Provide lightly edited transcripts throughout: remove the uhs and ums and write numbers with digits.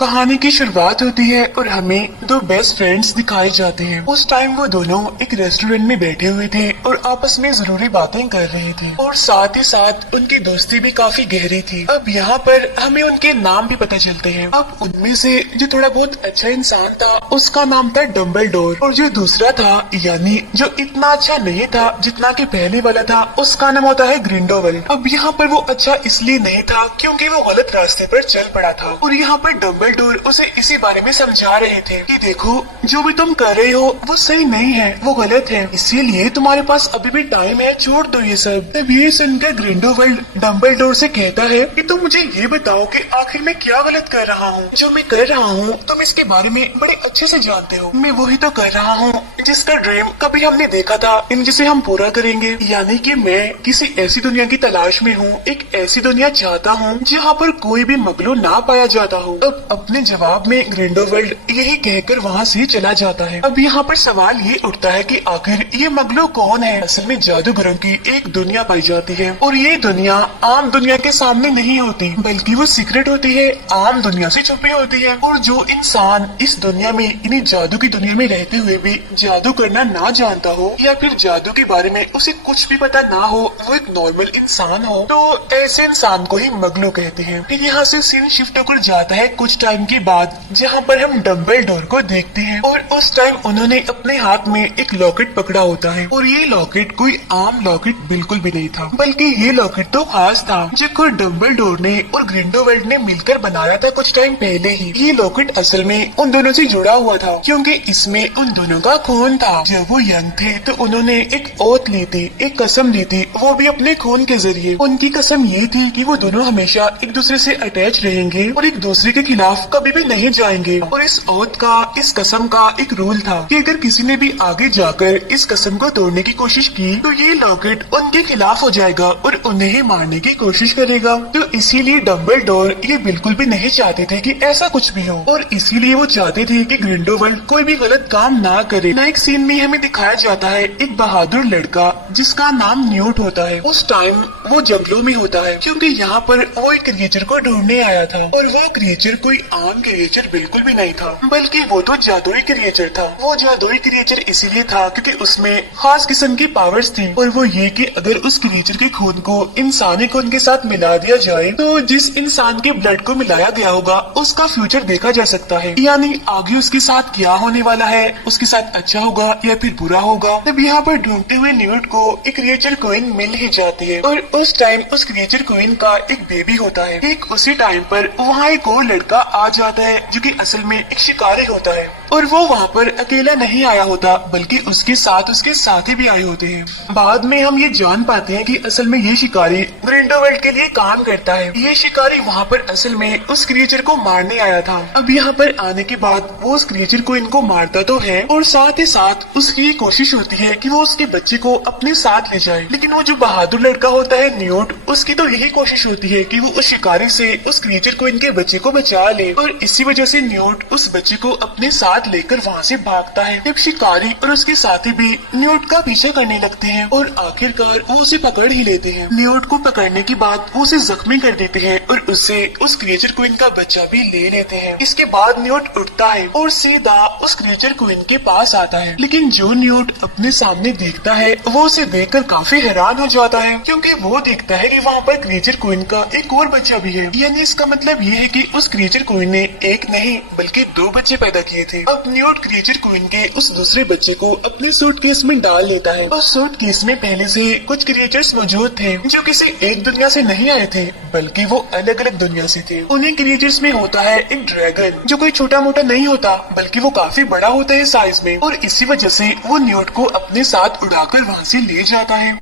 कहानी की शुरुआत होती है और हमें दो बेस्ट फ्रेंड्स दिखाए जाते हैं। उस टाइम वो दोनों एक रेस्टोरेंट में बैठे हुए थे और आपस में जरूरी बातें कर रहे थे और साथ ही साथ उनकी दोस्ती भी काफी गहरी थी। अब यहाँ पर हमें उनके नाम भी पता चलते हैं। अब उनमें से जो थोड़ा बहुत अच्छा इंसान था उसका नाम था डम्बलडोर और जो दूसरा था यानी जो इतना अच्छा नहीं था जितना कि पहले वाला था उसका नाम होता है ग्रिंडोवल्ड। अब यहाँ पर वो अच्छा इसलिए नहीं था क्योंकि वो गलत रास्ते पर चल पड़ा था और यहाँ पर डम्बलडोर उसे इसी बारे में समझा रहे थे कि देखो जो भी तुम कर रहे हो वो सही नहीं है, वो गलत है, इसीलिए तुम्हारे पास अभी भी टाइम है, छोड़ दो ये सब। तब ये सुनकर ग्रिंडोवल्ड डम्बलडोर से कहता है कि तुम मुझे ये बताओ कि आखिर मैं क्या गलत कर रहा हूँ। जो मैं कर रहा हूँ तुम इसके बारे में बड़े अच्छे से जानते हो। मैं वही तो कर रहा हूँ जिसका ड्रीम कभी हमने देखा था जिसे हम पूरा करेंगे, यानी कि मैं किसी ऐसी दुनिया की तलाश में हूँ, एक ऐसी दुनिया चाहता हूँ जहाँ पर कोई भी मगलू ना पाया जाता हो। अब अपने जवाब में ग्रिंडोवल्ड यही कहकर वहाँ से चला जाता है। अब यहाँ पर सवाल ये उठता है कि आखिर ये मगलू कौन है। असल में जादूगरों की एक दुनिया पाई जाती है और ये दुनिया आम दुनिया के सामने नहीं होती बल्कि वो सीक्रेट होती है, आम दुनिया से छुपी होती है। और जो इंसान इस दुनिया में यानी जादू की दुनिया में रहते हुए भी जादू करना ना जानता हो या फिर जादू के बारे में उसे कुछ भी पता ना हो, वो एक नॉर्मल इंसान हो, तो ऐसे इंसान को ही मगलू कहते हैं। फिर यहाँ से सीन शिफ्ट होकर जाता है कुछ टाइम के बाद जहाँ पर हम डम्बलडोर को देखते हैं और उस टाइम उन्होंने अपने हाथ में एक लॉकेट पकड़ा होता है और ये लॉकेट कोई आम लॉकेट बिल्कुल भी नहीं था बल्कि ये लॉकेट तो खास था जो खुद डम्बलडोर ने और ग्रिंडोवल्ड ने मिलकर बनाया था कुछ टाइम पहले ही। ये लॉकेट असल में उन दोनों से जुड़ा हुआ था क्योंकि इसमें उन दोनों का खून था। जब वो यंग थे तो उन्होंने एक ओथ ली थी, एक कसम ली थी, वो भी अपने खून के जरिए। उनकी कसम ये थी कि वो दोनों हमेशा एक दूसरे से अटैच रहेंगे और एक दूसरे के खिलाफ कभी भी नहीं जाएंगे। और इस ओथ का, इस कसम का एक रूल था कि अगर किसी ने भी आगे जाकर इस कसम को तोड़ने की कोशिश की तो ये लॉकेट उनके खिलाफ हो जाएगा और उन्हें ही मारने की कोशिश करेगा। तो इसीलिए डम्बलडोर ये बिल्कुल भी नहीं चाहते थे कि ऐसा कुछ भी हो और इसीलिए वो चाहते थे कि ग्रिंडोवल्ड कोई भी गलत काम ना करे। नेक्स्ट सीन में हमें दिखाया जाता है एक बहादुर लड़का जिसका नाम न्यूट होता है। उस टाइम वो जंगलों में होता है क्योंकि यहाँ पर वो एक क्रिएचर को ढूंढने आया था और वो क्रिएचर कोई आम क्रिएचर बिल्कुल भी नहीं था बल्कि वो तो जादुई क्रिएचर था। वो जादुई क्रिएचर इसीलिए था क्योंकि उसमें खास किस्म की पावर्स थी और वो ये कि अगर उस क्रिएचर के खून को इंसानी खून के साथ मिला दिया जाए तो जिस इंसान के ब्लड को मिलाया गया होगा उसका फ्यूचर देखा जा सकता है, यानी आगे उसके साथ क्या होने वाला है, उसके साथ अच्छा होगा या फिर बुरा होगा। तब यहाँ पर ढूंढते हुए न्यूट को एक क्रिएचर क्वीन मिल ही जाती है और उस टाइम उस क्रिएचर क्वीन का एक बेबी होता है। एक उसी टाइम पर वहाँ एक और लड़का आ जाता है जो कि असल में एक शिकारी होता है और वो वहाँ पर अकेला नहीं आया होता बल्कि उसके साथ उसके साथी भी आए होते हैं। बाद में हम ये जान पाते हैं कि असल में ये शिकारी ग्रिंडोवल्ड के लिए काम करता है। ये शिकारी वहाँ पर असल में उस क्रिएचर को मारने आया था। अब यहाँ पर आने के बाद वो उस क्रिएचर को इनको मारता तो है और साथ ही साथ उसकी ये कोशिश होती है कि वो उसके बच्चे को अपने साथ ले जाए, लेकिन वो जो बहादुर लड़का होता है न्यूट, उसकी तो यही कोशिश होती है कि वो उस शिकारी से उस क्रिएचर को इनके बच्चे को बचा ले और इसी वजह से न्यूट उस बच्चे को अपने साथ लेकर वहाँ से भागता है। जब शिकारी और उसके साथी भी न्यूट का पीछा करने लगते हैं और आखिरकार वो उसे पकड़ ही लेते हैं। न्यूट को पकड़ने के बाद वो उसे जख्मी कर देते हैं और उससे उस क्रिएचर क्वीन का बच्चा भी ले लेते हैं। इसके बाद न्यूट उठता है और सीधा उस क्रिएचर क्वीन के पास आता है, लेकिन जो न्यूट अपने सामने देखता है वो उसे देखकर काफी हैरान हो जाता है क्योंकि वो देखता है कि वहाँ पर क्रिएचर क्वीन का एक और बच्चा भी है। यानी इसका मतलब ये है कि उस क्रिएचर क्वीन ने एक नहीं बल्कि दो बच्चे पैदा किए थे। अब न्यूट क्रिएचर क्वीन के उस दूसरे बच्चे को अपने सूटकेस में डाल लेता है। उस सूटकेस में पहले से कुछ क्रिएचर्स मौजूद थे जो किसी एक दुनिया से नहीं आए थे बल्कि वो अलग अलग दुनिया से थे। उन्हीं क्रिएचर्स में होता है एक ड्रैगन जो कोई छोटा मोटा नहीं होता बल्कि वो काफी बड़ा होता है साइज में और इसी वजह से वो न्यूट को अपने साथ उड़ाकर वहाँ से ले जाता है।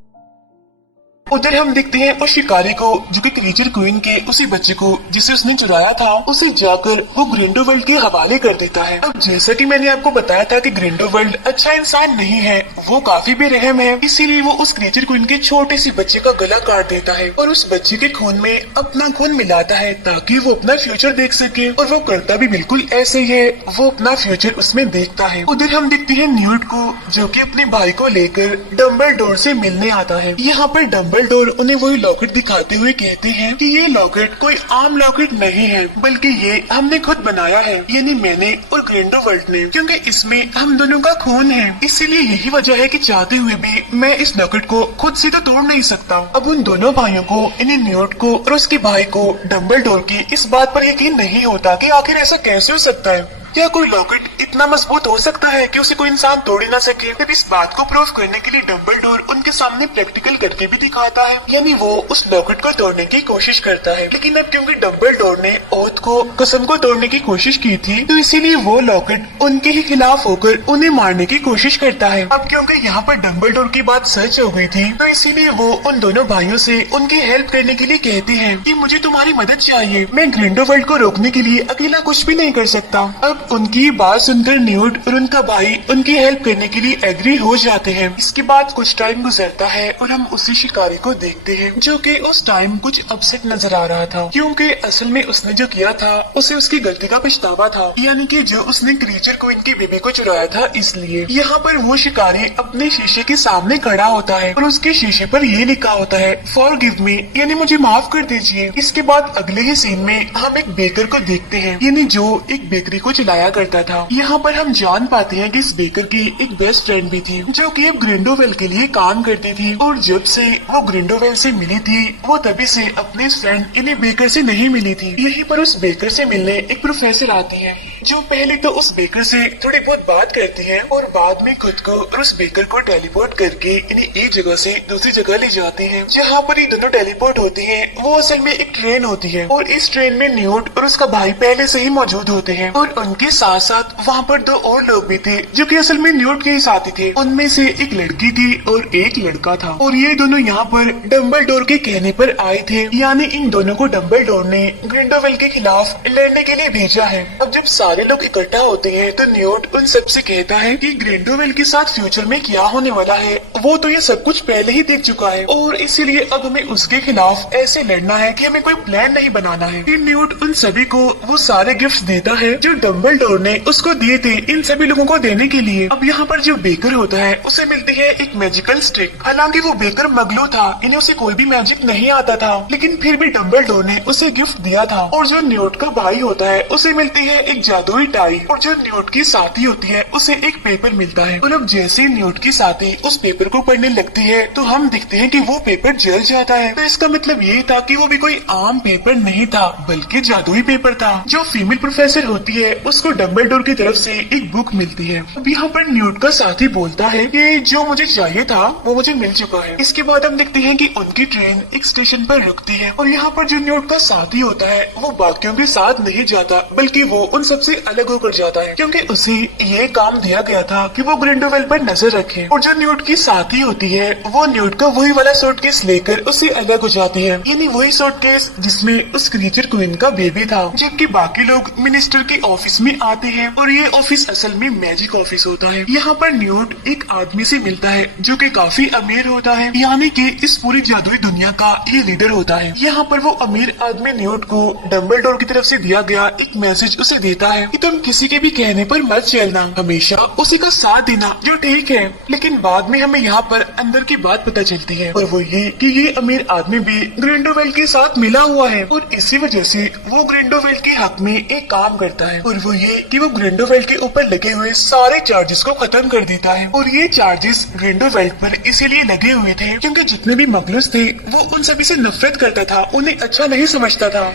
उधर हम देखते हैं उस शिकारी को जो कि क्रिएचर क्वीन के उसी बच्चे को जिसे उसने चुराया था उसे जाकर वो ग्रिंडोवल्ड के हवाले कर देता है। अब जैसा कि मैंने आपको बताया था कि ग्रिंडोवल्ड अच्छा इंसान नहीं है, वो काफी बेरहम है, इसीलिए वो उस क्रीचर क्वीन के छोटे से बच्चे का गला काट देता है और उस बच्चे के खून में अपना खून मिलाता है ताकि वो अपना फ्यूचर देख सके। और वो करता भी बिल्कुल ऐसे ही है, वो अपना फ्यूचर उसमें देखता है। उधर हम देखते हैं न्यूट को जो कि अपने भाई को लेकर डम्बलडोर से मिलने आता है। यहाँ पर डम्बलडोर उन्हें वही लॉकेट दिखाते हुए कहते हैं कि ये लॉकेट कोई आम लॉकेट नहीं है, बल्कि ये हमने खुद बनाया है, यानी मैंने और ग्रिंडेलवाल्ड ने, क्योंकि इसमें हम दोनों का खून है। इसीलिए यही वजह है कि चाहते हुए भी मैं इस लॉकेट को खुद से तो तोड़ नहीं सकता। अब उन दोनों भाइयों को, यानी न्यूट को और उसके भाई को डम्बलडोर की इस बात पर यकीन नहीं होता कि आखिर ऐसा कैसे हो सकता है। क्या कोई लॉकेट इतना मजबूत हो सकता है कि उसे कोई इंसान तोड़ ही ना सके। तब इस बात को प्रूव करने के लिए डम्बलडोर उनके सामने प्रैक्टिकल करके भी दिखाता है, यानी वो उस लॉकेट को तोड़ने की कोशिश करता है। लेकिन अब क्योंकि डम्बलडोर ने ओथ को, कसम को तोड़ने की कोशिश की थी, तो इसीलिए वो लॉकेट उनके ही खिलाफ होकर उन्हें मारने की कोशिश करता है। अब क्योंकि यहाँ पर डम्बलडोर की बात सच हो गई थी, तो इसीलिए वो उन दोनों भाइयों से उनकी हेल्प करने के लिए कहते हैं कि मुझे तुम्हारी मदद चाहिए, मैं ग्रिंडेलवाल्ड को रोकने के लिए अकेला कुछ भी नहीं कर सकता। अब उनकी बात सुनकर न्यूट और उनका भाई उनकी हेल्प करने के लिए एग्री हो जाते हैं। इसके बाद कुछ टाइम गुजरता है और हम उसी शिकारी को देखते हैं जो कि उस टाइम कुछ अपसेट नजर आ रहा था, क्योंकि असल में उसने जो किया था उसे उसकी गलती का पछतावा था, यानी कि जो उसने क्रीचर को इनके बेबी को चुराया था। इसलिए यहाँ पर वो शिकारी अपने शीशे के सामने खड़ा होता है और उसके शीशे पर ये लिखा होता है फॉरगिव मी, यानी मुझे माफ कर दीजिए। इसके बाद अगले ही सीन में हम एक बेकर को देखते हैं, यानी जो एक बेकरी को चलाया करता था। यहाँ पर हम जान पाते हैं कि इस बेकर की एक बेस्ट फ्रेंड भी थी जो कि अब ग्रिंडेलवाल्ड के लिए काम करती थी, और जब से वो ग्रिंडेलवाल्ड से मिली थी वो तभी से अपने इस फ्रेंड इन्हें बेकर से नहीं मिली थी। यहीं पर उस बेकर से मिलने एक प्रोफेसर आती है जो पहले तो उस बेकर से थोड़ी बहुत बात करती है और बाद में खुद को और उस बेकर को टेलीपोर्ट करके इन्हें एक जगह से दूसरी जगह ले जाती है। जहाँ पर ये दोनों टेलीपोर्ट होती हैं वो असल में एक ट्रेन होती है और इस ट्रेन में न्यूट और उसका भाई पहले से ही मौजूद होते हैं, और उनके साथ साथ वहाँ पर दो और लोग भी थे जो कि असल में न्यूट के ही साथी थे। उनमें से एक लड़की थी और एक लड़का था, और ये दोनों यहाँ पर डम्बलडोर के कहने पर आए थे, यानी इन दोनों को डम्बलडोर ने ग्रिंडेलवाल्ड के खिलाफ लड़ने के लिए भेजा है। अब जब सारे लोग इकट्ठा होते हैं तो न्यूट उन सबसे कहता है कि ग्रिंडेलवाल्ड के साथ फ्यूचर में क्या होने वाला है वो तो ये सब कुछ पहले ही देख चुका है, और इसीलिए अब हमें उसके खिलाफ ऐसे लड़ना है कि हमें कोई प्लान नहीं बनाना है। फिर न्यूट उन सभी को वो सारे गिफ्ट देता है जो डम्बलडोर ने उसको दिए थे इन सभी लोगों को देने के लिए। अब यहाँ पर जो बेकर होता है उसे मिलती है एक मैजिकल स्टिक। हालांकि वो बेकर मगलू था, इन्हें उसे कोई भी मैजिक नहीं आता था, लेकिन फिर भी डम्बलडोर ने उसे गिफ्ट दिया था। और जो न्यूट का भाई होता है उसे मिलती है एक जादुई टाई, और जो न्यूट की साथी होती है उसे एक पेपर मिलता है। और अब जैसे न्यूट की साथी उस पेपर को पढ़ने लगती है तो हम देखते हैं कि वो पेपर जल जाता है। तो इसका मतलब ये था कि वो भी कोई आम पेपर नहीं था बल्कि जादुई पेपर था। जो फीमेल प्रोफेसर होती है उसको डम्बलडोर की तरफ से एक बुक मिलती है। अब यहाँ पर न्यूट का साथी बोलता है कि जो मुझे चाहिए था वो मुझे मिल चुका है। इसके बाद हम देखते हैं कि उनकी ट्रेन एक स्टेशन पर रुकती है, और यहाँ पर जो न्यूट का साथी होता है वो बाकियों के साथ नहीं जाता बल्कि वो उन सबसे अलग होकर जाता है, क्योंकि उसे ये काम दिया गया था कि वो ग्रिंडेलवाल्ड पर नजर रखे। और जो न्यूट की साथी होती है वो न्यूट का वही वाला सूटकेस लेकर उससे अलग हो जाती है, यानी वही सूटकेस जिसमें उस क्रीचर क्वीन का बेबी था। जबकि बाकी लोग मिनिस्टर के ऑफिस में आते हैं, और ये ऑफिस असल में मैजिक ऑफिस होता है। यहाँ पर न्यूट एक आदमी से मिलता है जो कि काफी अमीर होता है, यानी कि इस पूरी जादुई दुनिया का ये लीडर होता है। यहाँ पर वो अमीर आदमी न्यूट को डम्बलडोर की तरफ से दिया गया एक मैसेज उसे देता है कि तुम किसी के भी कहने पर मत चलना, हमेशा उसी का साथ देना, जो ठीक है। लेकिन बाद में हमें यहाँ पर अंदर की बात पता चलती है, और वो ये कि ये अमीर आदमी भी ग्रिंडेलवाल्ड के साथ मिला हुआ है, और इसी वजह से वो ग्रिंडेलवाल्ड के हक में एक काम करता है, और वो ये कि वो ग्रिंडेलवाल्ड के ऊपर लगे हुए सारे चार्जेस को खत्म कर देता है। और ये चार्जेस ग्रिंडेलवाल्ड पर इसीलिए लगे हुए थे क्योंकि जितने भी मगलुस थे वो उन सभी से नफरत करता था, उन्हें अच्छा नहीं समझता था।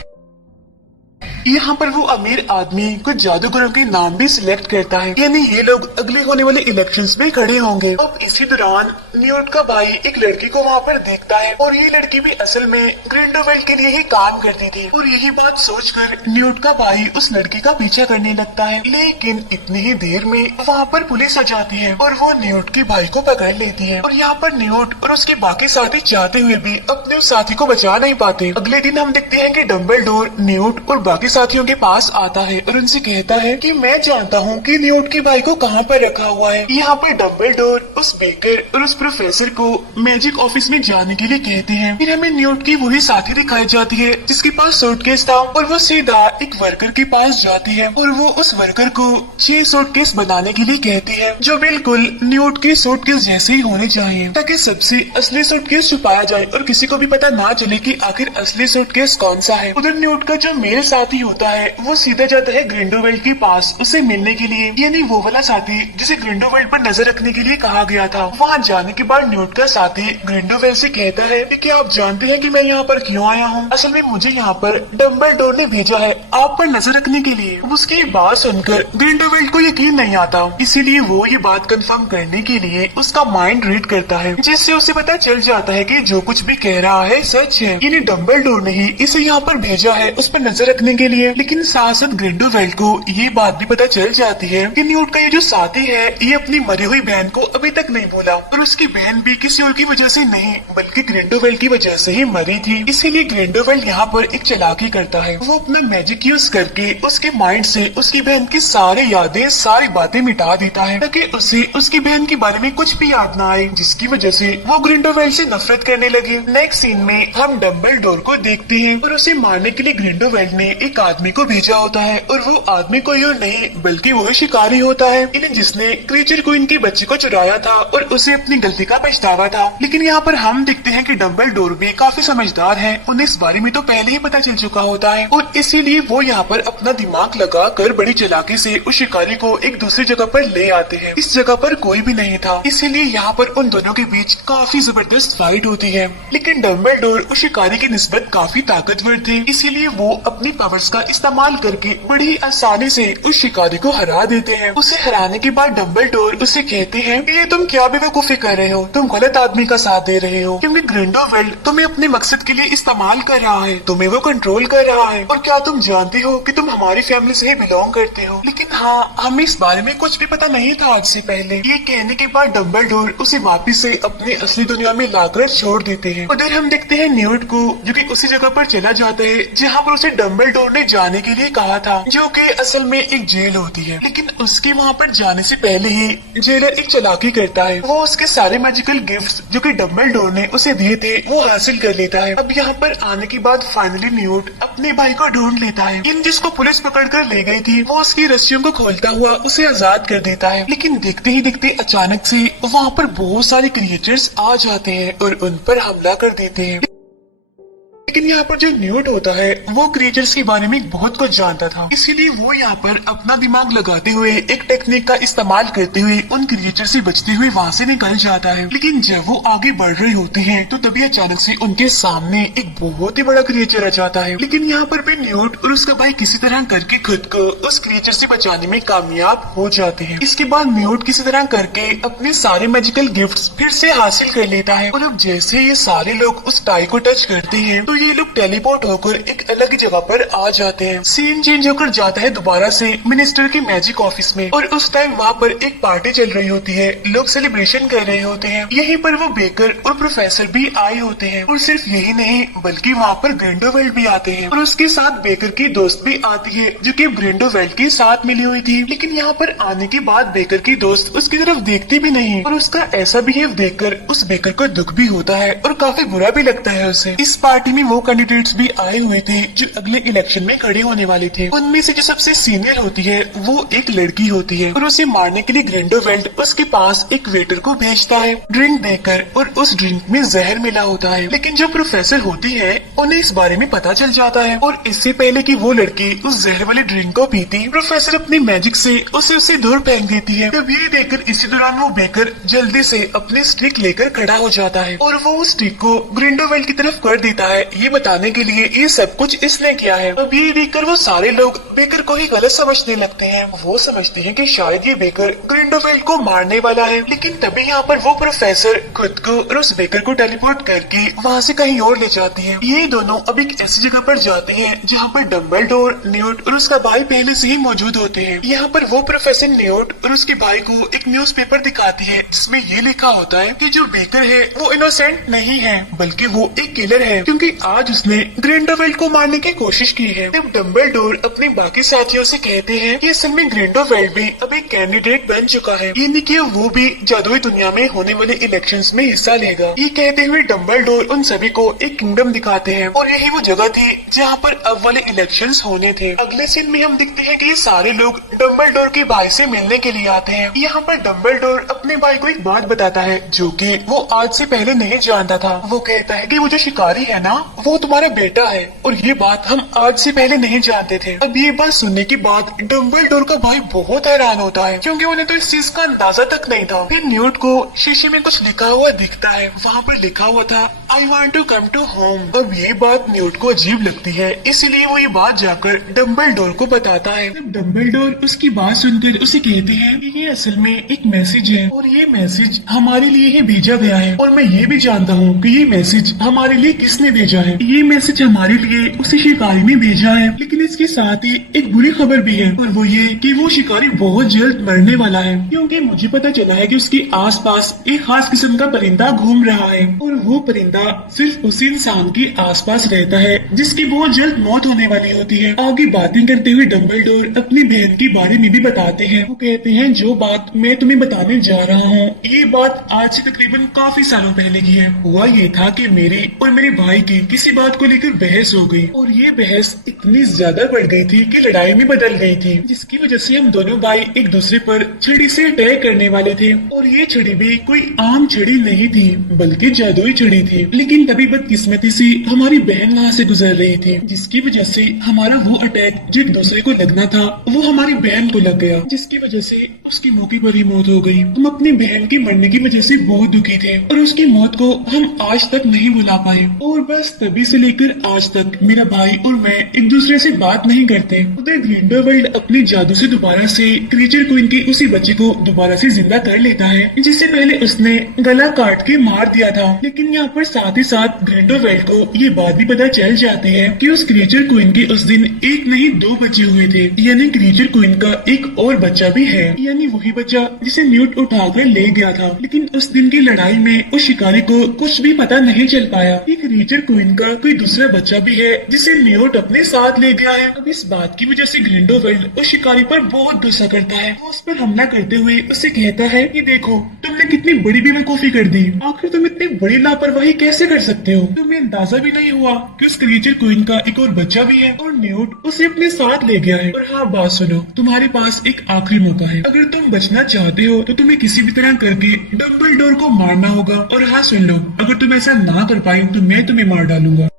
यहाँ पर वो अमीर आदमी कुछ जादूगरों के नाम भी सिलेक्ट करता है, यानी ये लोग अगले होने वाले इलेक्शंस में खड़े होंगे। अब इसी दौरान न्यूट का भाई एक लड़की को वहाँ पर देखता है, और ये लड़की भी असल में ग्रिंडेलवाल्ड के लिए ही काम करती थी। और यही बात सोचकर न्यूट का भाई उस लड़की का पीछा करने लगता है, लेकिन इतनी ही देर में वहाँ पर पुलिस आ जाती है और वो न्यूट के भाई को पकड़ लेती है। और यहाँ पर न्यूट और उसके बाकी साथी चाहते हुए भी अपने उस साथी को बचा नहीं पाते। अगले दिन हम देखते हैं कि डम्बलडोर, न्यूट और बाकी साथियों के पास आता है और उनसे कहता है कि मैं जानता हूँ कि न्यूट के भाई को कहाँ पर रखा हुआ है। यहाँ पर डम्बलडोर उस बेकर और उस प्रोफेसर को मैजिक ऑफिस में जाने के लिए कहते हैं। फिर हमें न्यूट की वही साथी दिखाई जाती है जिसके पास सूटकेस था और वो सीधा एक वर्कर के पास जाती है और वो उस वर्कर को 6 सूटकेस बनाने के लिए कहती है जो बिल्कुल न्यूट के सूटकेस जैसे ही होने चाहिए, ताकि सबसे असली सूटकेस छुपाया जाए और किसी को भी पता ना चले कि आखिर असली सूटकेस कौन सा है। उधर न्यूट का जो मेल साथी होता है वो सीधा जाता है ग्रिंडोवेल्ड के पास उसे मिलने के लिए, यानी वो वाला साथी जिसे ग्रिंडोवेल्ड पर नजर रखने के लिए कहा गया था। वहाँ जाने के बाद न्यूट का साथी ग्रिंडोवेल्ड से कहता है कि क्या आप जानते हैं कि मैं यहाँ पर क्यों आया हूँ? असल में मुझे यहाँ पर डम्बलडोर ने भेजा है आप पर नजर रखने के लिए। उसकी बात सुनकर ग्रिंडोवेल्ड को यकीन नहीं आता, इसीलिए वो ये बात कंफर्म करने के लिए उसका माइंड रीड करता है, जिससे उसे पता चल जाता है कि जो कुछ भी कह रहा है सच है, यानी डम्बलडोर ने ही इसे यहाँ पर भेजा है उस पर नजर रखने के लिए। लेकिन साथ साथ ग्रिंडोवेल्ड को ये बात भी पता चल जाती है कि न्यूट का ये जो साथी है ये अपनी मरी हुई बहन को अभी तक नहीं भूला और उसकी बहन भी किसी और की वजह से नहीं बल्कि ग्रिंडोवेल्ड की वजह से ही मरी थी। इसीलिए ग्रिंडोवेल्ड यहाँ पर एक चालाकी करता है, वो अपना मैजिक यूज करके उसके माइंड से उसकी बहन की सारी यादें सारी बातें मिटा देता है ताकि उसे उसकी बहन के बारे में कुछ भी याद ना आए, जिसकी वजह से वो ग्रिंडोवेल्ड से नफरत करने लगे। नेक्स्ट सीन में हम डम्बलडोर को देखते हैं और उसे मारने के लिए ग्रिंडोवेल्ड ने एक आदमी को भेजा होता है और वो आदमी कोई और नहीं बल्कि वो शिकारी होता है, जिसने क्रीचर को इनके बच्चे को चुराया था और उसे अपनी गलती का पछतावा था। लेकिन यहाँ पर हम देखते हैं कि डम्बलडोर भी काफी समझदार है, उन्हें इस बारे में तो पहले ही पता चल चुका होता है और इसीलिए वो यहाँ पर अपना दिमाग लगा कर बड़ी चालाकी से उस शिकारी को एक दूसरी जगह पर ले आते हैं। इस जगह पर कोई भी नहीं था, इसीलिए यहाँ पर उन दोनों के बीच काफी जबरदस्त फाइट होती है। लेकिन डम्बलडोर उस शिकारी की निस्बत काफी ताकतवर थे, इसीलिए वो अपनी पावर्स का इस्तेमाल करके बड़ी आसानी से उस शिकारी को हरा देते हैं। उसे हराने के बाद डम्बलडोर उसे कहते हैं कि ये तुम क्या बेवकूफी कर रहे हो, तुम गलत आदमी का साथ दे रहे हो, क्योंकि ग्रिंडोवेल्ड तुम्हें अपने मकसद के लिए इस्तेमाल कर रहा है, तुम्हें वो कंट्रोल कर रहा है। और क्या तुम जानते हो कि तुम हमारी फैमिली से ही बिलोंग करते हो? लेकिन हाँ, हमें इस बारे में कुछ भी पता नहीं था आज से पहले। ये कहने के बाद डम्बलडोर उसे वापिस से अपनी असली दुनिया में लाकर छोड़ देते हैं। उधर हम देखते हैं न्यूट को जो कि उसी जगह पर चला जाता है जहाँ पर उसे डम्बलडोर ने जाने के लिए कहा था, जो कि असल में एक जेल होती है। लेकिन उसके वहाँ पर जाने से पहले ही जेलर एक चालाकी करता है, वो उसके सारे मैजिकल गिफ्ट्स जो कि डम्बलडोर ने उसे दिए थे वो हासिल कर लेता है। अब यहाँ पर आने के बाद फाइनली न्यूट अपने भाई को ढूंढ लेता है, जिसको पुलिस पकड़ कर ले गई थी वो उसकी रस्सियों को खोलता हुआ उसे आजाद कर देता है। लेकिन देखते ही देखते अचानक से वहाँ पर बहुत सारे क्रिएचर्स आ जाते हैं और उन पर हमला कर देते हैं। लेकिन यहाँ पर जो न्यूट होता है वो क्रिएचर्स के बारे में बहुत कुछ जानता था, इसीलिए वो यहाँ पर अपना दिमाग लगाते हुए एक टेक्निक का इस्तेमाल करते हुए उन क्रिएचर से बचते हुए वहाँ से निकल जाता है। लेकिन जब वो आगे बढ़ रहे होते हैं तो तभी अचानक से उनके सामने एक बहुत ही बड़ा क्रिएचर आ जाता है। लेकिन यहाँ पर भी न्यूट और उसका भाई किसी तरह करके खुद को उस क्रिएचर से बचाने में कामयाब हो जाते हैं। इसके बाद न्यूट किसी तरह करके अपने सारे मैजिकल गिफ्ट्स फिर से हासिल कर लेता है और अब जैसे ये सारे लोग उस टाई को टच करते हैं तो ये लोग टेलीपोर्ट होकर एक अलग ही जगह पर आ जाते हैं। सीन चेंज होकर जाता है दोबारा से मिनिस्टर के मैजिक ऑफिस में और उस टाइम वहाँ पर एक पार्टी चल रही होती है, लोग सेलिब्रेशन कर रहे होते हैं। यहीं पर वो बेकर और प्रोफेसर भी आए होते हैं और सिर्फ यही नहीं बल्कि वहाँ पर ग्रिंडोवेल्ड भी आते हैं और उसके साथ बेकर की दोस्त भी आती है जो कि ग्रिंडोवेल्ड के साथ मिली हुई थी। लेकिन यहाँ पर आने के बाद बेकर की दोस्त उसकी तरफ देखती भी नहीं और उसका ऐसा बिहेव देखकर उस बेकर को दुख भी होता है और काफी बुरा भी लगता है उसे। इस पार्टी में वो कैंडिडेट्स भी आए हुए थे जो अगले इलेक्शन में खड़े होने वाले थे। उनमें से जो सबसे सीनियर होती है वो एक लड़की होती है और उसे मारने के लिए ग्रिंडोवेल्ड उसके पास एक वेटर को भेजता है ड्रिंक देकर और उस ड्रिंक में जहर मिला होता है। लेकिन जो प्रोफेसर होती है उन्हें इस बारे में पता चल जाता है और इससे पहले कि वो लड़की उस जहर वाले ड्रिंक को पीती प्रोफेसर अपनी मैजिक से उसे दूर फेंक देती है। तब ये देखकर इसी दौरान वो बेकर जल्दी से अपनी स्टिक लेकर खड़ा हो जाता है और वो उस स्टिक को ग्रिंडोवेल्ड की तरफ कर देता है ये बताने के लिए ये सब कुछ इसने किया है। अब ये देखकर वो सारे लोग बेकर को ही गलत समझने लगते हैं। वो समझते हैं कि शायद ये बेकर ग्रिंडोवेल्ड को मारने वाला है। लेकिन तभी यहाँ पर वो प्रोफेसर खुद को और उस बेकर को टेलीपोर्ट करके वहाँ से कहीं और ले जाती है। ये दोनों अब एक ऐसी जगह पर जाते हैं जहाँ पर डम्बलडोर, न्यूट और उसका भाई पहले से ही मौजूद होते हैं। यहाँ पर वो प्रोफेसर न्यूट और उसके भाई को एक न्यूज़पेपर दिखाती है जिसमें ये लिखा होता है कि जो बेकर है वो इनोसेंट नहीं है बल्कि वो एक किलर है, क्योंकि आज उसने ग्रिंडलवेल्ड को मारने की कोशिश की है। तब डम्बलडोर अपने बाकी साथियों से कहते हैं कि असल में ग्रिंडलवेल्ड भी अब एक कैंडिडेट बन चुका है, यानी कि वो भी जादुई दुनिया में होने वाले इलेक्शंस में हिस्सा लेगा। ये कहते हुए डम्बलडोर उन सभी को एक किंगडम दिखाते हैं और यही वो जगह थी जहाँ पर अब वाले इलेक्शंस होने थे। अगले सीन में हम दिखते हैं कि ये सारे लोग डम्बलडोर के भाई से मिलने के लिए आते हैं। यहाँ पर डम्बलडोर अपने भाई को एक बात बताता है जो कि वो आज से पहले नहीं जानता था। वो कहता है कि वो जो शिकारी है ना, वो तुम्हारा बेटा है, और ये बात हम आज से पहले नहीं जानते थे। अब ये बात सुनने के बाद डम्बलडोर का भाई बहुत हैरान होता है, क्योंकि उन्हें तो इस चीज का अंदाजा तक नहीं था। फिर न्यूट को शीशे में कुछ लिखा हुआ दिखता है। वहाँ पर लिखा हुआ था I want to come to home. अब ये बात न्यूट को अजीब लगती है, इसलिए वो ये बात जाकर डम्बलडोर को बताता है। तब डम्बलडोर उसकी बात सुनकर उसे कहते हैं कि ये असल में एक मैसेज है और ये मैसेज हमारे लिए ही भेजा गया है, और मैं ये भी जानता हूँ कि ये मैसेज हमारे लिए किसने भेजा है। ये मैसेज हमारे लिए उसी शिकारी ने भेजा है, लेकिन इसके साथ ही एक बुरी खबर भी है, और वो ये कि वो शिकारी बहुत जल्द मरने वाला है, क्योंकि मुझे पता चला है कि उसके आसपास एक खास किस्म का परिंदा घूम रहा है, और वो परिंदा सिर्फ उसी इंसान के आसपास रहता है जिसकी बहुत जल्द मौत होने वाली होती है। आगे बातें करते हुए डम्बलडोर अपनी बहन के बारे में भी बताते हैं। वो कहते हैं जो बात मैं तुम्हें बताने जा रहा हूँ, ये बात आज से तकरीबन काफी सालों पहले की है। हुआ ये था कि मेरी और मेरे भाई की किसी बात को लेकर बहस हो गई, और ये बहस इतनी ज्यादा बढ़ गई थी कि लड़ाई में बदल गई थी, जिसकी वजह से हम दोनों भाई एक दूसरे पर छड़ी से अटैक करने वाले थे। और ये छड़ी भी कोई आम छड़ी नहीं थी, बल्कि जादुई छड़ी थी। लेकिन तभी बदकिस्मती से हमारी बहन वहाँ से गुजर रही थी, जिसकी वजह से हमारा वो अटैक जो एक दूसरे को लगना था वो हमारी बहन को लग गया, जिसकी वजह से उसकी मौके पर ही मौत हो गई। हम अपनी बहन के मरने की वजह से बहुत दुखी थे, और उसकी मौत को हम आज तक नहीं भुला पाए। और बस तभी से लेकर आज तक मेरा भाई और मैं एक दूसरे से बात नहीं करते। उधर ग्रिंडलवेल्ड अपने जादू से दोबारा से क्रीचर क्वीन के उसी बच्चे को दोबारा से जिंदा कर लेता है, जिससे पहले उसने गला काट के मार दिया था। लेकिन यहाँ पर साथ ही साथ ग्रिंडलवेल्ड को ये बात भी पता चल जाती है कि उस क्रीचर क्वीन के उस दिन एक नहीं दो बच्चे हुए थे, यानी क्रीचर क्वीन का एक और बच्चा भी है, यानी वही बच्चा जिसे न्यूट उठाकर ले गया था। लेकिन उस दिन की लड़ाई में उस शिकारी को कुछ भी पता नहीं चल पाया कि क्रीचर क्वीन का कोई दूसरा बच्चा भी है जिसे न्यूट अपने साथ ले गया है। अब इस बात की वजह से ग्रिंडलवेल्ड उस शिकारी पर बहुत गुस्सा करता है। वो उस पर हमला करते हुए उससे कहता है कि देखो तुमने कितनी बड़ी बेवकूफी कर दी, आखिर तुम इतनी बड़ी लापरवाही कैसे कर सकते हो? तुम्हें अंदाजा भी नहीं हुआ कि उस क्रीचर क्वीन का एक और बच्चा भी है, और न्यूट उसे अपने साथ ले गया है। और हाँ, बात सुनो, तुम्हारे पास एक आखिरी मौका है। अगर तुम बचना चाहते हो तो तुम्हें किसी भी तरह करके डम्बलडोर को मारना होगा। और हाँ सुन लो, अगर तुम ऐसा ना कर पाए तो मैं तुम्हें मार डालूंगा।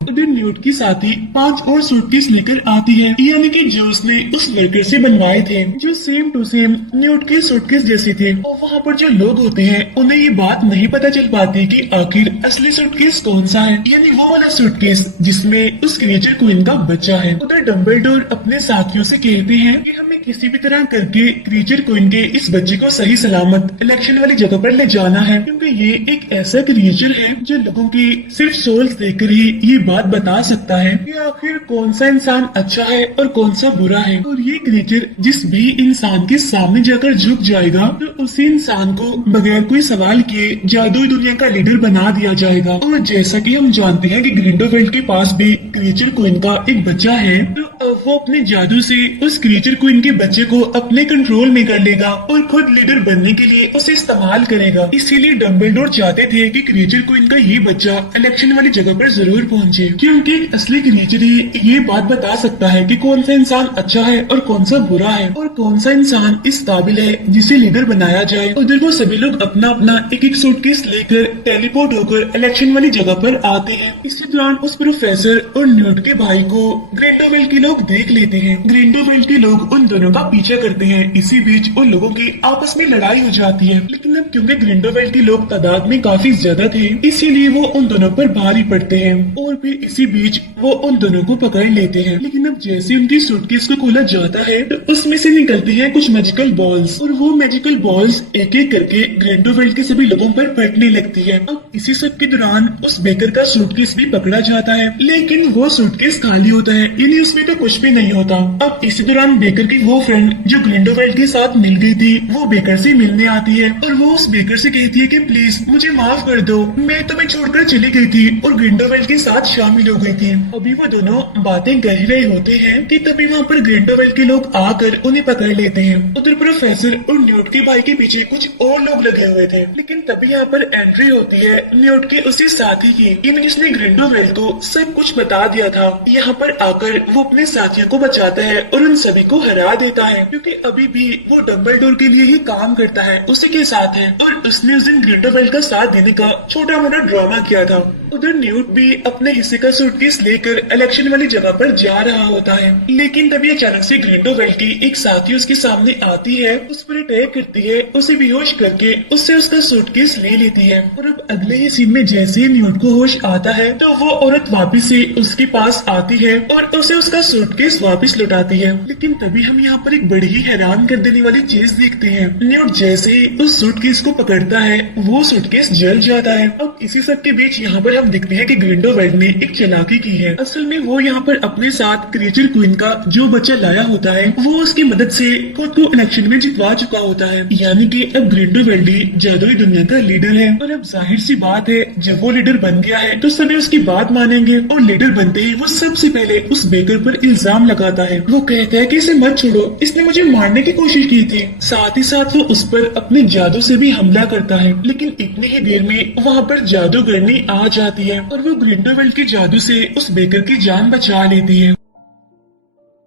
उधर न्यूट की साथी 5 और सूटकेस लेकर आती है, यानी कि जो उसने उस वर्कर से बनवाए थे, जो सेम टू सेम न्यूट के सूटकेस जैसे थे। और वहाँ पर जो लोग होते हैं उन्हें ये बात नहीं पता चल पाती कि आखिर असली सूटकेस कौन सा है, यानी वो वाला सूटकेस जिसमें उस क्रीचर क्वीन का बच्चा है। उधर डम्बलडोर अपने साथियों से कहते हैं कि हमें किसी भी तरह करके क्रीचर क्वीन के इस बच्चे को सही सलामत इलेक्शन वाली जगह पर ले जाना है, क्योंकि ये एक ऐसा क्रीचर है जो लोगों की सिर्फ सोल्स देखकर ही ये बात बता सकता है कि आखिर कौन सा इंसान अच्छा है और कौन सा बुरा है। और ये क्रीचर जिस भी इंसान के सामने जाकर झुक जाएगा तो उसी इंसान को बगैर कोई सवाल किए जादुई दुनिया का लीडर बना दिया जाएगा। और जैसा कि हम जानते हैं कि ग्रिंडलवेल्ड के पास भी क्रीचर क्वीन का एक बच्चा है, तो अब वो अपने जादू से उस क्रीचर क्वीन के बच्चे को अपने कंट्रोल में कर लेगा और खुद लीडर बनने के लिए उसे इस्तेमाल करेगा। इसीलिए डम्बलडोर चाहते थे कि क्रीचर क्वीन का ये बच्चा इलेक्शन वाली जगह पर जरूर पहुंचे, क्योंकि असली क्रीचर ही ये बात बता सकता है कि कौन सा इंसान अच्छा है और कौन सा बुरा है, और कौन सा इंसान इस काबिल है जिसे लीडर बनाया जाए। उधर वो सभी लोग अपना अपना एक एक सूटकेस लेकर टेलीपोर्ट होकर इलेक्शन वाली जगह पर आते हैं। इसी दौरान उस प्रोफेसर और न्यूट के भाई को ग्रिंडलवेल्ड के लोग देख लेते हैं। ग्रिंडलवेल्ड के लोग उन दोनों का पीछा करते हैं। इसी बीच उन लोगों की आपस में लड़ाई हो जाती है, लेकिन अब क्योंकि ग्रिंडलवेल्ड के लोग तादाद में काफी ज्यादा थे, इसीलिए वो उन दोनों पर भारी पड़ते हैं। और फिर इसी के बीच वो उन दोनों को पकड़ लेते हैं। लेकिन अब जैसे उनकी सूटकेस को खोला जाता है तो उसमें से निकलते हैं कुछ मैजिकल बॉल्स, और वो मैजिकल बॉल्स एक एक करके ग्रिंडेलवाल्ड के सभी लोगों पर फटने लगती है। अब इसी सब के दौरान उस बेकर का सूटकेस भी पकड़ा जाता है, लेकिन वो सूटकेस खाली होता है, यानी उसमें तो कुछ भी नहीं होता। अब इसी दौरान बेकर की वो फ्रेंड जो ग्रिंडेलवाल्ड के साथ मिल गई थी, वो बेकर से मिलने आती है और वो उस बेकर से कहती है कि प्लीज मुझे माफ कर दो, मैं तुम्हें छोड़कर चली गई थी और ग्रिंडेलवाल्ड के साथ शामिल हो गई थी। अभी वो दोनों बातें कर ही रहे होते हैं कि तभी वहाँ पर ग्रिंडेलवाल्ड के लोग आकर उन्हें पकड़ लेते हैं। उधर प्रोफेसर और न्यूट के भाई के पीछे कुछ और लोग लगे हुए थे, लेकिन तभी यहाँ पर एंट्री होती है न्यूट के उसी साथी की, जिसने ग्रिंडेलवाल्ड को सब कुछ बता दिया था। यहाँ पर आकर वो अपने साथियों को बचाता है और उन सभी को हरा देता है, क्योंकि अभी भी वो डंबलडोर के लिए ही काम करता है, उसी के साथ है, और उसने उस दिन ग्रिंडेलवाल्ड का साथ देने का छोटा मोटा ड्रामा किया था। उधर न्यूट भी अपने हिस्से का सूटकेस लेकर इलेक्शन वाली जगह पर जा रहा होता है, लेकिन तभी अचानक से ग्रिंडेलवाल्ड की एक साथी उसके सामने आती है, उस पर अटैक करती है, उसे बेहोश करके उससे उसका सूटकेस ले लेती है। और अब अगले ही सीन में जैसे ही न्यूट को होश आता है तो वो औरत वापिस से उसके पास आती है और उसे उसका सूटकेस वापस लौटाती है। लेकिन तभी हम यहाँ पर एक बड़ी ही हैरान कर देने वाली चीज देखते हैं। न्यूट जैसे ही उस सूटकेस को पकड़ता है वो सूटकेस जल जाता है। अब इसी सब के बीच यहाँ पर हम देखते हैं कि ग्रिंडेलवाल्ड ने एक चालाकी की है। असल में वो यहाँ पर अपने साथ क्रिएचर क्वीन का जो बच्चा लाया होता है वो उसकी मदद से खुद को इलेक्शन में जितवा चुका होता है, यानी कि अब ग्रिंडेलवाल्ड ही जादुई दुनिया का लीडर है। और अब जाहिर सी बात है जब वो लीडर बन गया है तो सभी उसकी बात मानेंगे, और लीडर बनते ही वो सबसे पहले उस बेकर पर इल्जाम लगाता है। वो कहता है कि इसे मत छोड़ो, इसने मुझे मारने की कोशिश की थी। साथ ही साथ वो उस पर अपने जादू से भी हमला करता है, लेकिन इतनी ही देर में वहाँ पर जादूगरनी आ जाती है और वो ग्रिंडेलवाल्ड के जादू से उस बेकर की जान बचा लेती है।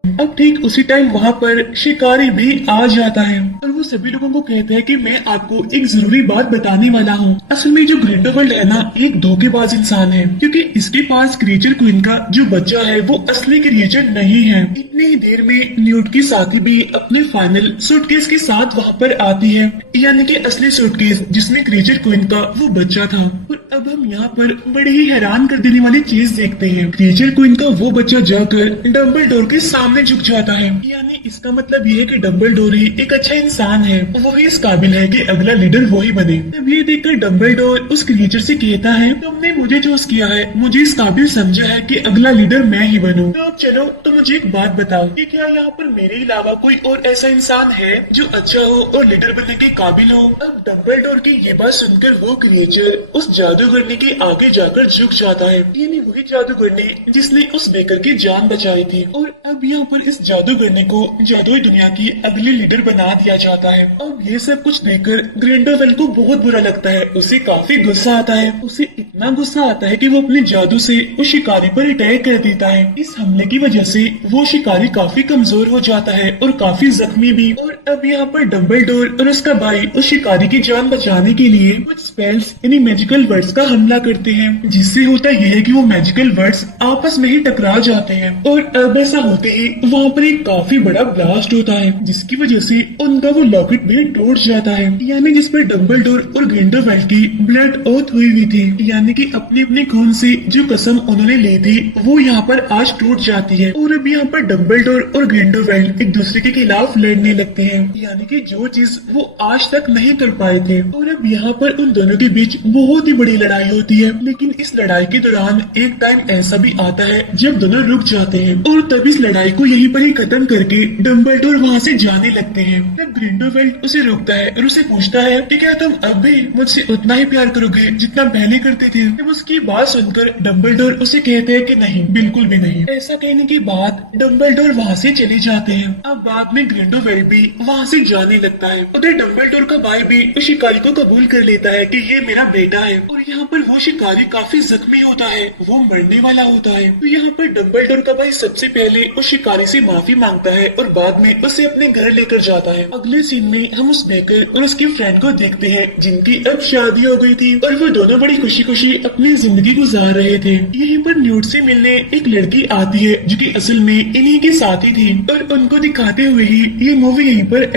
अब ठीक उसी टाइम वहाँ पर शिकारी भी आ जाता है और वो सभी लोगों को कहता है कि मैं आपको एक जरूरी बात बताने वाला हूँ। असल में जो ग्रिंडेलवाल्ड है ना, एक धोखेबाज इंसान है, क्योंकि इसके पास क्रिएचर क्वीन का जो बच्चा है वो असली क्रिएचर नहीं है। इतनी ही देर में न्यूट की साथी भी अपने फाइनल सूटकेस के साथ वहाँ पर आती है, यानी कि असली सूटकेस जिसमें क्रिएचर क्वीन का वो बच्चा था। और अब हम यहाँ पर बड़ी ही हैरान कर देने वाली चीज देखते हैं। क्रिएचर क्वीन का वो बच्चा जाकर डंबलडोर के सामने झुक जाता है, यानी इसका मतलब ये है कि डंबलडोर ही एक अच्छा इंसान है, वो ही इस काबिल है कि अगला लीडर वो ही बने। तब ये देखकर डंबलडोर उस क्रिएचर से कहता है तुमने मुझे चूज किया है, मुझे इस काबिल समझा है कि अगला लीडर मैं ही बनूं। तो अब चलो तो मुझे एक बात बताओ कि क्या यहाँ पर मेरे अलावा कोई और ऐसा इंसान है जो अच्छा हो और लीडर बनने के काबिल हो। अब डंबलडोर की ये बात सुनकर वो क्रिएचर उस जादूगरनी के आगे जाकर झुक जाता है, यानी वही जादूगरनी जिसने उस बेकर की जान बचाई थी। और अब यहाँ पर इस जादूगरनी को जादुई दुनिया की अगली लीडर बना दिया जाता है। अब ये सब कुछ देखकर ग्रिंडेलवाल्ड को बहुत बुरा लगता है, उसे काफी गुस्सा आता है। उसे इतना गुस्सा आता है कि वो अपने जादू से उस शिकारी पर अटैक कर देता है। इस हमले की वजह से वो शिकारी काफी कमजोर हो जाता है और काफी जख्मी भी। और अब यहाँ पर डंबलडोर और उसका भाई उस शिकारी की जान बचाने के लिए कुछ स्पेल्स यानी मैजिकल वर्ड्स का हमला करते हैं, जिससे होता यह है कि वो मैजिकल वर्ड्स आपस में ही टकरा जाते हैं। और अब ऐसा होते ही वहाँ पर एक काफी बड़ा ब्लास्ट होता है, जिसकी वजह से उनका वो लॉकेट भी टूट जाता है, यानी जिस पर डंबलडोर और ग्रिंडेलवाल्ड की ब्लड ओथ हुई थी, यानी कि अपने अपने खून से जो कसम उन्होंने ली थी वो यहाँ पर आज टूट जाती है। और अब यहाँ पर डंबलडोर और ग्रिंडेलवाल्ड एक दूसरे के खिलाफ लड़ने लगते हैं, यानी कि जो चीज वो आज तक नहीं कर पाए थे। और अब यहाँ पर उन दोनों के बीच बहुत ही बड़ी लड़ाई होती है, लेकिन इस लड़ाई के दौरान एक टाइम ऐसा भी आता है जब दोनों रुक जाते हैं और तब इस लड़ाई को यहीं पर ही खत्म करके डंबलडोर वहाँ से जाने लगते हैं। तब ग्रिंडेलवाल्ड उसे रोकता है और उसे पूछता है कि क्या तुम अब भी मुझसे उतना ही प्यार करोगे जितना पहले करते थे। तब उसकी बात सुनकर डंबलडोर उसे कहते हैं कि नहीं, बिल्कुल भी नहीं। ऐसा कहने के बाद डंबलडोर वहाँ से चले जाते हैं। अब बाद में ग्रिंडेलवाल्ड भी वहाँ से जाने लगता है। उधर डंबलडोर का भाई भी उस शिकारी को कबूल कर लेता है कि ये मेरा बेटा है। और यहाँ पर वो शिकारी काफी जख्मी होता है, वो मरने वाला होता है। तो यहाँ पर डंबलडोर का भाई सबसे पहले उस शिकारी से माफी मांगता है और बाद में उसे अपने घर लेकर जाता है। अगले सीन में हम उस बेकर और उसकी फ्रेंड को देखते हैं जिनकी अब शादी हो गई थी और वो दोनों बड़ी खुशी खुशी अपनी जिंदगी गुजार रहे थे। यहीं पर न्यूट से मिलने एक लड़की आती है जो कि असल में इन्हीं की साथी थी, और उनको दिखाते हुए ही ये मूवी यहीं पर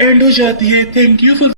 एंड हो जाती है। Thank you for